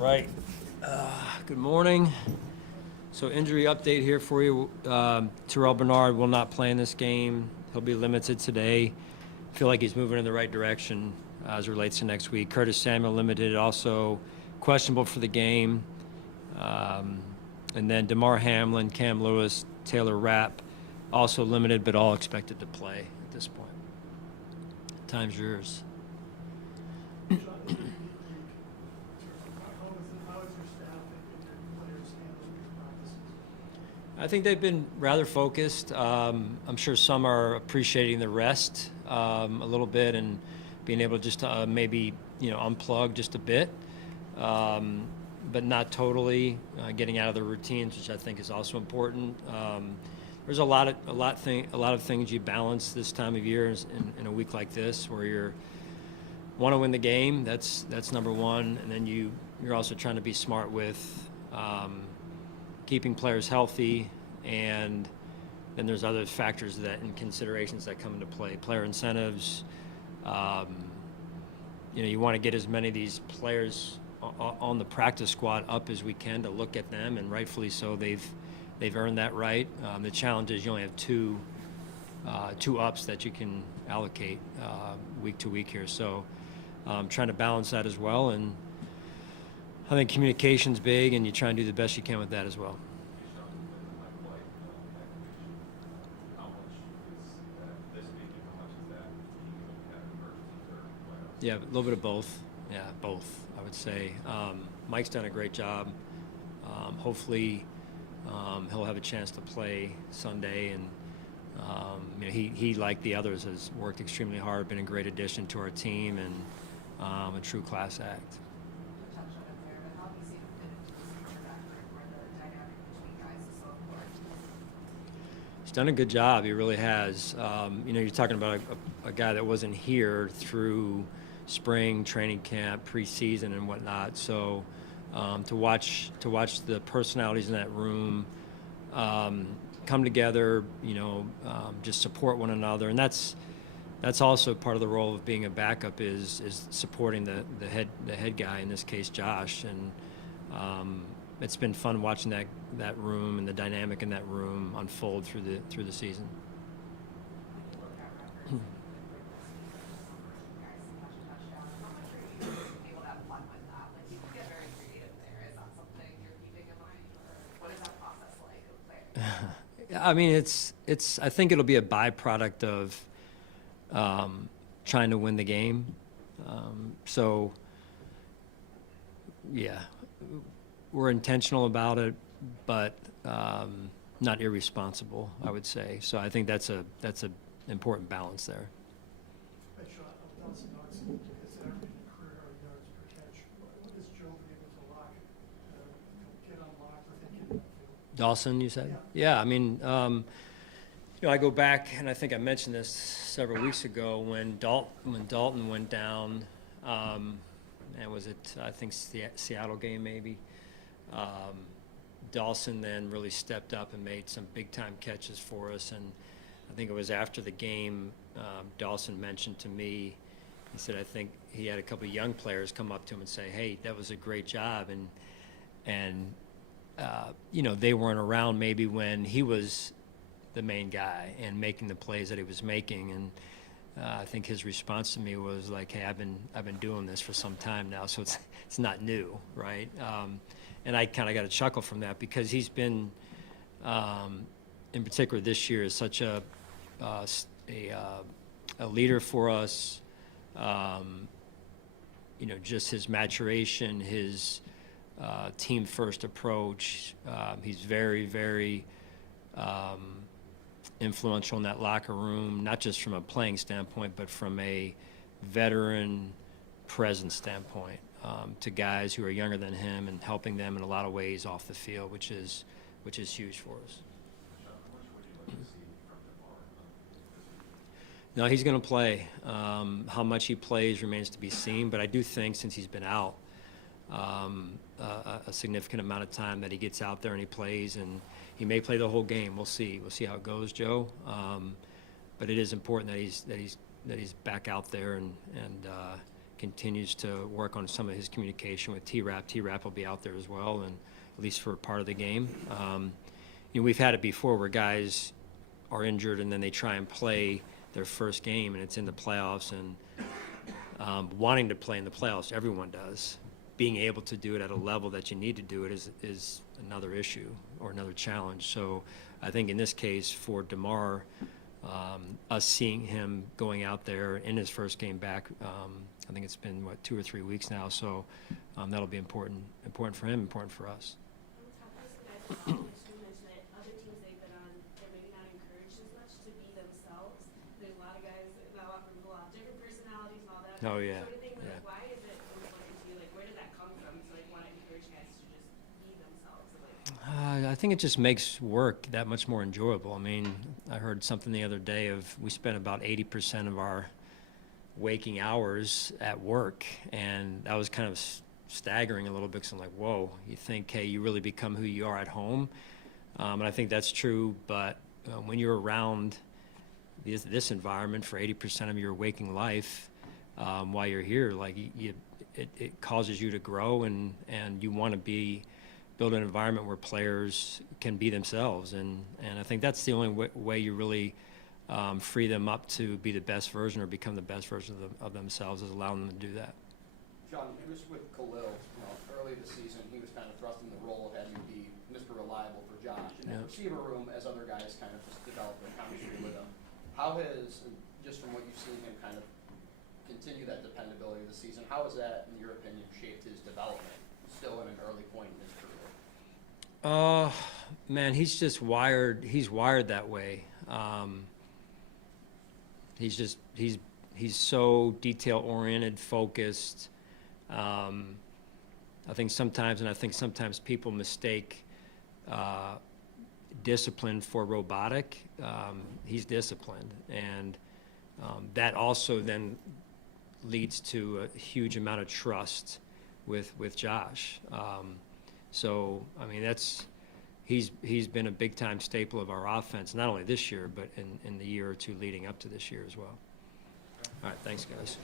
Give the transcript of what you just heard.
right. Good morning. So injury update here for you. Terrell Bernard will not play in this game. He'll be limited today. Feel like he's moving in the right direction as it relates to next week. Curtis Samuel limited, also questionable for the game. And then DeMar Hamlin, Cam Lewis, Taylor Rapp, also limited, but all expected to play at this point. Time's yours. I think they've been rather focused. I'm sure some are appreciating the rest a little bit and being able just to maybe unplug just a bit, but not totally getting out of their routines, which I think is also important. There's a lot of things you balance this time of year in a week like this, where you want to win the game. That's number one, and then you're also trying to be smart with keeping players healthy, and then there's other factors and considerations that come into play. Player incentives. You want to get as many of these players on the practice squad up as we can to look at them, and rightfully so. They've earned that right. The challenge is you only have two ups that you can allocate week to week here. So trying to balance that as well, and I think communication's big, and you try and do the best you can with that as well. Yeah, a little bit of both. Yeah, both, I would say. Mike's done a great job. Hopefully he'll have a chance to play Sunday, and he, like the others, has worked extremely hard, been a great addition to our team, and a true class act. He's done a good job. He really has. You're talking about a guy that wasn't here through spring training camp, preseason, and whatnot. So to watch the personalities in that room come together, just support one another, and that's also part of the role of being a backup is supporting the head guy, in this case Josh, and it's been fun watching that room and the dynamic in that room unfold through the season. I mean, it's. I think it'll be a byproduct of trying to win the game. So, yeah, we're intentional about it, but not irresponsible, I would say. So I think that's an important balance there. Dawson, you said? Yeah, I mean, I go back, and I think I mentioned this several weeks ago when Dalton went down, and was it, I think, Seattle game maybe. Dawson then really stepped up and made some big-time catches for us, and I think it was after the game, Dawson mentioned to me, he said, I think he had a couple of young players come up to him and say, hey, that was a great job, and they weren't around maybe when he was the main guy and making the plays that he was making. And I think his response to me was like, hey, I've been doing this for some time now, so it's not new, right? And I kind of got a chuckle from that, because he's been, in particular this year, is such a leader for us. Just his maturation, his team-first approach. He's very, very influential in that locker room, not just from a playing standpoint, but from a veteran presence standpoint, to guys who are younger than him, and helping them in a lot of ways off the field, which is huge for us. No, he's going to play. How much he plays remains to be seen, but I do think, since he's been out a significant amount of time, that he gets out there and he plays, and he may play the whole game. We'll see how it goes, Joe. But it is important that he's back out there and continues to work on some of his communication with T-Rap. T-Rap will be out there as well, and at least for part of the game. We've had it before where guys are injured and then they try and play their first game, and it's in the playoffs, and wanting to play in the playoffs, everyone does. Being able to do it at a level that you need to do it is another issue or another challenge. So I think in this case for DeMar, us seeing him going out there in his first game back, I think it's been, 2 or 3 weeks now, so that'll be important for him, important for us. Oh, yeah. Why is it important to you? Like, where did that come from? To want to encourage guys to just be themselves? I think it just makes work that much more enjoyable. I mean, I heard something the other day of we spent about 80% of our waking hours at work, and that was kind of staggering a little bit, because I'm like, whoa, you think, hey, you really become who you are at home. And I think that's true, but when you're around this environment for 80% of your waking life, while you're here, like it causes you to grow, and you want to build an environment where players can be themselves, and I think that's the only way you really free them up to be the best version or become the best version of themselves, is allowing them to do that. John, he was with Khalil, early this season. He was kind of thrust in the role of having to be Mr. Reliable for Josh. In the receiver room, as other guys kind of just develop their chemistry with him, how has, just from what you've seen him kind of continue that dependability this season, how has that, in your opinion, shaped his development, still in an early point in his career? Man, he's just wired. He's wired that way. He's so detail oriented, focused. I think sometimes people mistake discipline for robotic. He's disciplined, and that also then leads to a huge amount of trust with Josh. So I mean, he's been a big time staple of our offense, not only this year but in the year or two leading up to this year as well. All right, thanks guys.